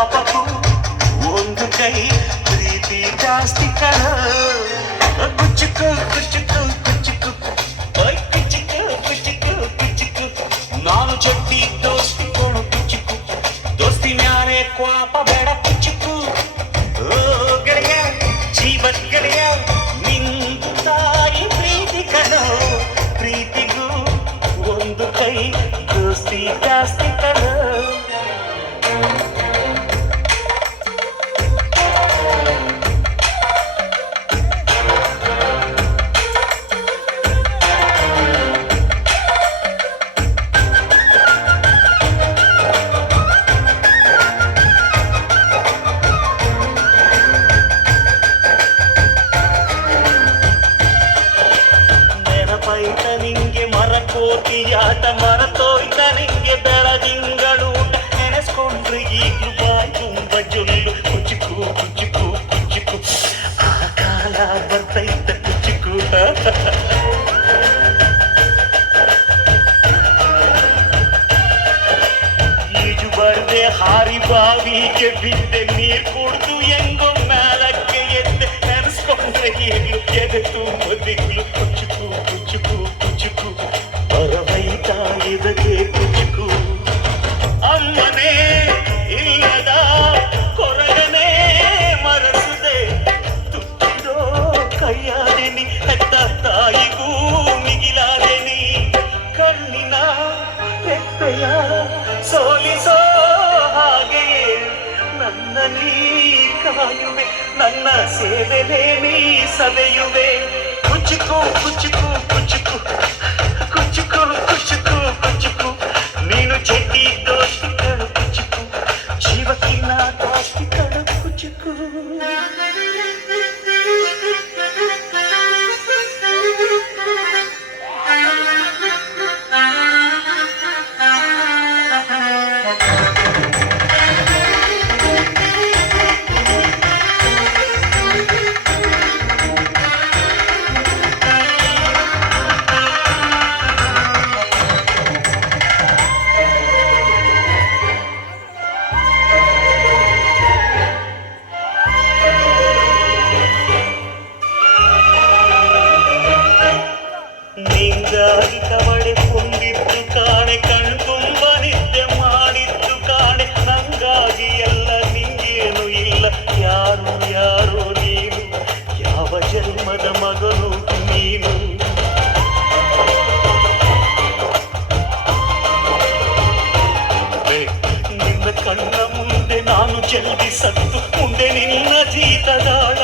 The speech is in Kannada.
ಪಾಪಕ್ಕೂ ಒಂದು ಕೈ ಪ್ರೀತಿ ಜಾಸ್ತಿ ಕಣ ಕುಚ್ಚುಕು ಕುಚ್ಚುಕು ಕುಚ್ಚುಕು ಓಯ್ ಕುಚ್ಚುಕು ಕುಚ್ಚುಕು ಕುಚ್ಚುಕು ನಾನು ಚಟ್ಟಿ ದೋಸ್ತಿ ಕೊಡು ಕುಚ್ಚುಕು ದೋಸ್ತಿ ಮ್ಯಾಲೆ ಕ್ವಾಪ ಬೇಡ ಕುಚ್ಚುಕು ಓ ಗೆಳೆಯ ಜೀವನ್ ಗೆಳೆಯ ನಿಂದು ತಾಯಿ ಪ್ರೀತಿ ಕಣ ಪ್ರೀತಿಗೂ ಒಂದು ಕೈ ದೋಸ್ತಿ ಜಾಸ್ತಿ ಕಣ ನಿಂಗೆ ಮರಕೋತಿಯಾಟ ಮರತೋಯ್ತ ನಿಂಗೆ ಬೆಳದಿಂಗಳೂಟ ನೆನೆಸ್ಕೊಂಡ್ರೆ ಈಗಲೂ ಬಾಯ್ ತುಂಬ ಜೊಲ್ಲು ಕುಚುಕು ಕುಚುಕು ಕುಚುಕು ಆ ಕಾಲ ಬರ್ತೈತ ಕುಚುಕು ಈಜು ಬರ್ದೆ ಹಾರಿ ಬಾವಿಗೆ ಬಿದ್ದೆ ನೀರ್ ಕುಡ್ದು ಹೆಂಗೋ ಮ್ಯಾಲಕ್ಕೆ ಎದ್ದೆ ನೆನೆಸ್ಕೊಂಡ್ರೆ ಈಗಲೂ ಎದೆ ತುಂಬ ದಿಗ್ಲು ಕುಚುಕು ಕುಚುಕು ಕುಚುಕು ಬರವೈತ ಇದಕ್ಕೆ ಕುಚುಕು ಅಮ್ಮನೇ ಇಲ್ಲದ ಕೊರಗನೆ ಮರಸುದೆ ತುಚ್ಚಿದೋ ಕೈಯಾದೆನಿ ಹೆತ್ತ ತಾಯಿಗೂ ಮಿಗಿಲಾದೆನಿ ಕಣ್ಣಿನ ರೆಪ್ಪೆಯ ಸೋಲಿಸೋ ಹಾಗೆಯೇ ನನ್ನ ನೀ ಕಾಯುವೆ ನನ್ನ ಸೇವೆನೇ ನೀ ಸವೆಯುವೆ ಕುಚುಕು ಕುಚುಕು ಕುಚುಕು ಕುಚುಕು ಕುಚುಕು ಕುಚುಕು ನೀನು ಚಡ್ಡಿ ದೋಸ್ತಿ ಕಡು ಕುಚುಕು ಜೀವಕ್ಕಿನ ದೋಸ್ತಿ ಕಡು ಕುಚುಕು ನಿಂಗಾಗಿ ಕವಡೆ ಕೊಂಡಿದ್ದು ಕಾಣೆ ಕಣ್ತುಂಬ ನಿದ್ದೆ ಮಾಡಿದ್ದು ಕಾಣೆ ನಂಗಾಗಿ ಎಲ್ಲ ನಿಂಗೇನು ಇಲ್ಲ ಯಾರು ಯಾರು ನೀನು ಯಾವ ಜನ್ಮದ ಮಗನು ನೀನು ನಿನ್ನ ಕಣ್ಣ ಮುಂದೆ ನಾನು ಜಲ್ದಿ ಸತ್ತು ಮುಂದೆ ನಿನ್ನ ಜೀತದಾಳ